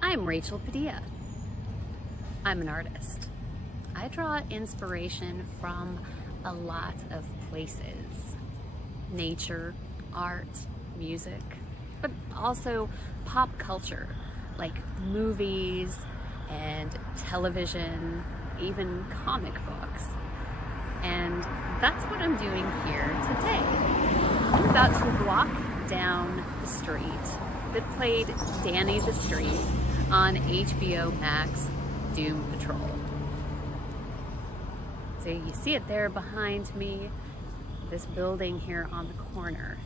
I'm Rachel Padilla. I'm an artist. I draw inspiration from a lot of places. Nature, art, music, but also pop culture, like movies and television, even comic books. And that's what I'm doing here today. I'm about to walk down the street that played Danny the Street on HBO Max Doom Patrol. So you see it there behind me, this building here on the corner.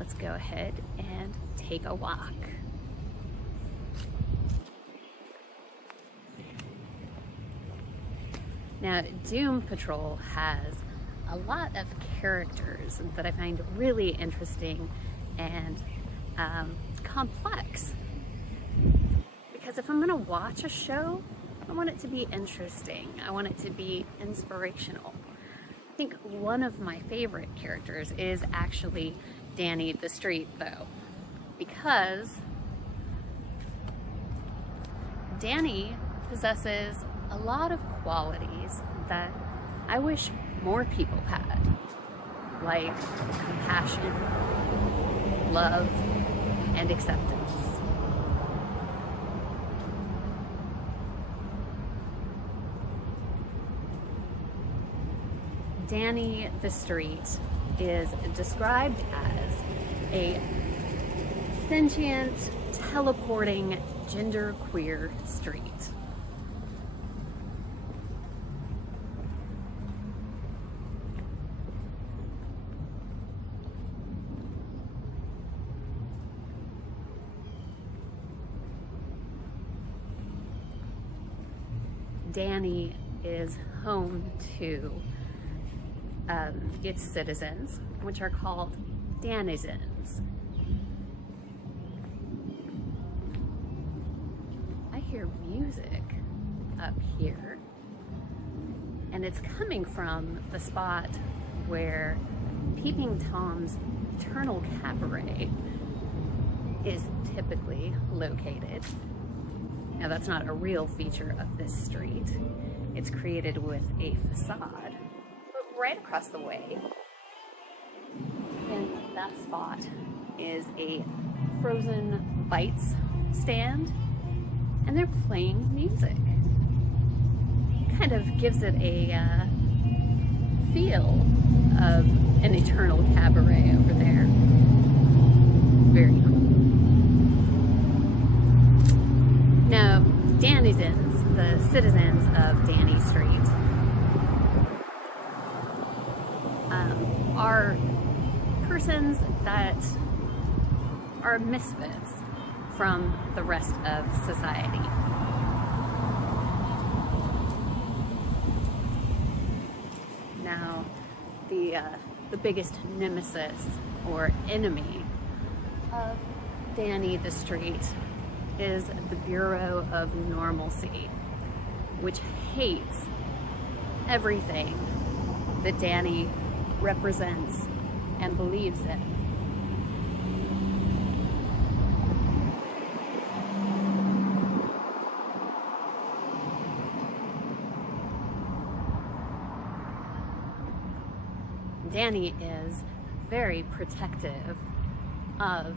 Let's go ahead and take a walk. Now, Doom Patrol has a lot of characters that I find really interesting and complex. Because if I'm gonna watch a show, I want it to be interesting. I want it to be inspirational. I think one of my favorite characters is actually Danny the Street, though, because Danny possesses a lot of qualities that I wish more people had, like compassion, love, and acceptance. Danny the Street is described as a sentient, teleporting, genderqueer street. Danny is home to its citizens, which are called Danizens. I hear music up here, and it's coming from the spot where Peeping Tom's Eternal Cabaret is typically located. Now, that's not a real feature of this street. It's created with a facade. But right across the way, in that spot, is a Frozen Bites stand, and they're playing music. Kind of gives it a feel of an Eternal Cabaret over there. Very cool. Now, Danizens, the citizens of Danny Street, are persons that are misfits from the rest of society. Now, the biggest nemesis or enemy of Danny the Street is the Bureau of Normalcy, which hates everything that Danny represents and believes in. Danny is very protective of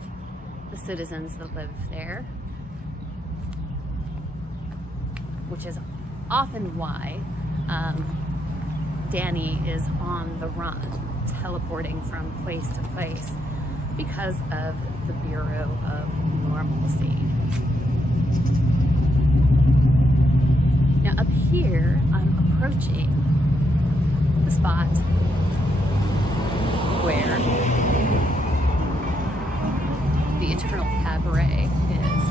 the citizens that live there, which is often why Danny is on the run, teleporting from place to place because of the Bureau of Normalcy. Now up here, I'm approaching the spot where the Eternal Cabaret is.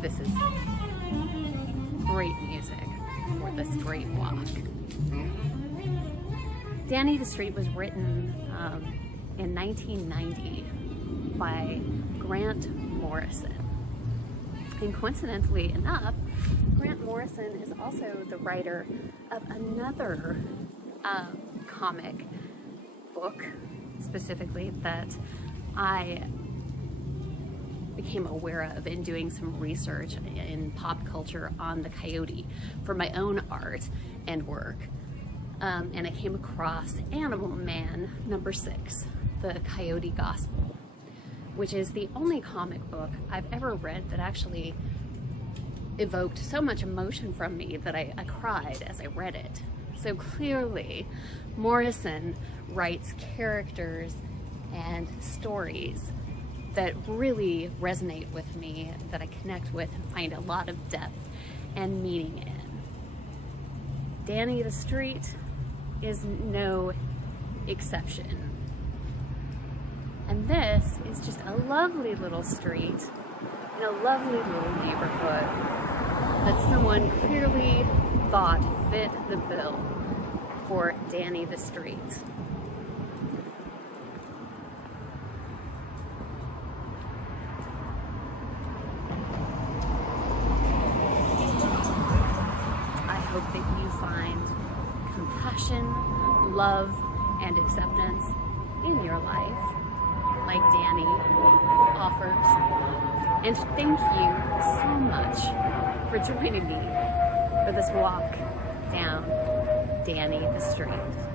This is great music for this great walk. Danny the Street was written in 1990 by Grant Morrison. And coincidentally enough, Grant Morrison is also the writer of another comic book, specifically, that I became aware of in doing some research in pop culture on the coyote for my own art and work. And I came across Animal Man #6, The Coyote Gospel, which is the only comic book I've ever read that actually evoked so much emotion from me that I cried as I read it. So clearly, Morrison writes characters and stories that really resonate with me, that I connect with and find a lot of depth and meaning in. Danny the Street is no exception. And this is just a lovely little street in a lovely little neighborhood that someone clearly thought fit the bill for Danny the Street. I hope that you find compassion, love, and acceptance in your life, like Danny offers. And thank you so much for joining me for this walk down Danny the Street.